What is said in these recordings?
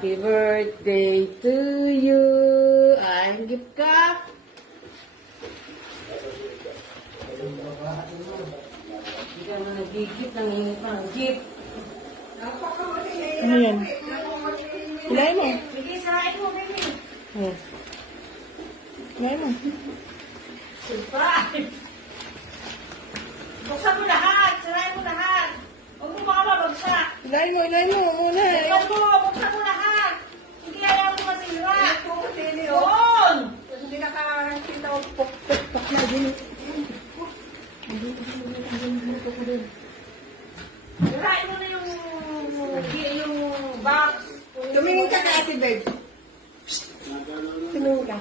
Happy birthday to you. Ay, gift ka. Hindi ka naman nag-gift, nangingi pa ng gift. Ano yan? Ilay mo. Sige, sarain mo, baby. Oh. Ilay mo. Surprise! Buksan mo lahat! Sarain mo lahat! Huwag mo makababagsak! Ilay mo muna. Buksan mo lahat! Hindi ayaw mo masira! Doon! Hindi nakakita ko pok na din. Sarain mo na yung box. Tumingin ka kay Ate Beg. Tumingin ka.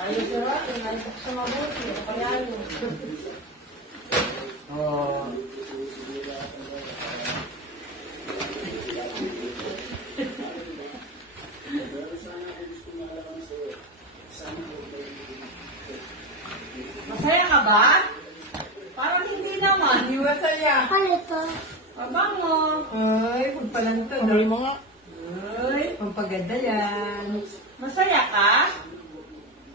Ayos na rin. Nalibuksan mabuti. Kaya yun. Oh. Masaya ka ba? Parang hindi naman. Hindi masaya. Abang mo. Ay, pagpalan to. Amoy mo nga. Ay, Pampaganda yan. masaya ka?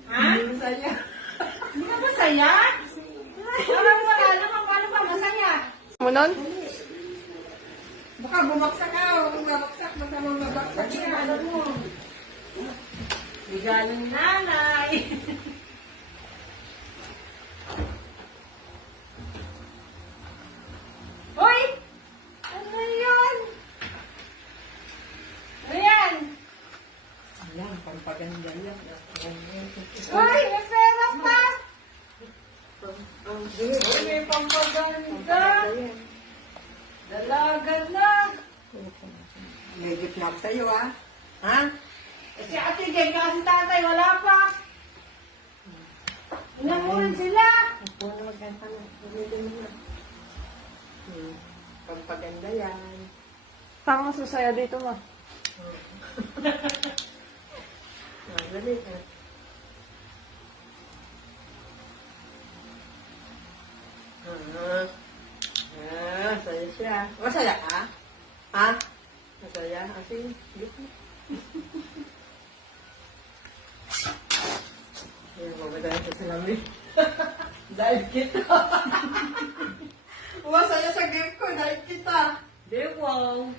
Ha? Hindi masaya. Hindi ka masaya? Parang wala naman. Paano ba masaya? Mo nun? Baka bumagsak ka. Huwag mabagsak. Baka mabagsak Sige, yan. ano mo? Regalo ni nanay. Hoy! Ano yan? Ano yan? Ayan, pampaganda yan. Hoy! May pera pa! Hoy, may pampaganda! Dalaga na! May gift na ako sa'yo, ha? Ha? Eh, si Ate Geng kasi tatay, wala pa. Inamurin sila. Ako na magkanta na. Pagpaganda mo na. Pampaganda yan. Parang masasaya dito ma. Dali ha. Masaya siya. Masaya ka? Ha? Masaya? Asin, gift mo. Ayan, mamadala sa salamin. Dahil kita. Masaya sa gift ko, dahil kita. Dewang.